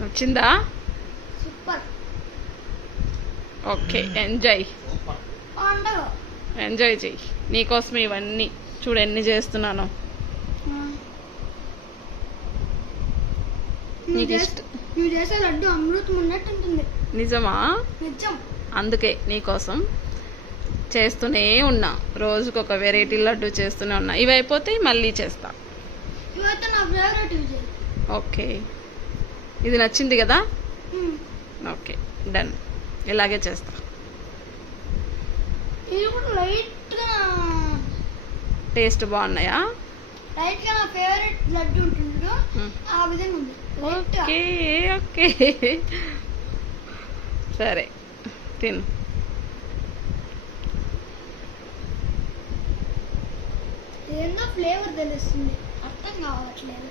నచ్చిందా? Super. Okay, enjoy enjoy చెయ్యి. నీకోసం ఇవన్నీ చూడు ఎన్ని చేస్తున్నాను. నీకు ఇష్టం. నువ్వు చేసే లడ్డు అమృతం ఉన్నట్టు ఉంటుంది. నిజమా? నిజం. అందుకే నీకోసం చేస్తూనే ఉన్నా. రోజుకొక వెరైటీ లడ్డు చేస్తూనే ఉన్నా. ఇవి అయిపోతే మళ్ళీ చేస్తా. ఇవైతే నా ఫేవరెట్. ఓకే, ఇది నచ్చింది కదా? Okay, done. ఇలాగే చేస్తా. ఇది కూడా లైట్గా టేస్ట్ బాగున్నాయా? లైట్గా నా ఫేవరెట్ లడ్డు ఉంటుంది ఆ విధంగా ఉంది. ఓకే ఓకే, సరే తిను. ఏందో ఫ్లేవర్ తెలుస్తుంది, అర్థం కావట్లేదు.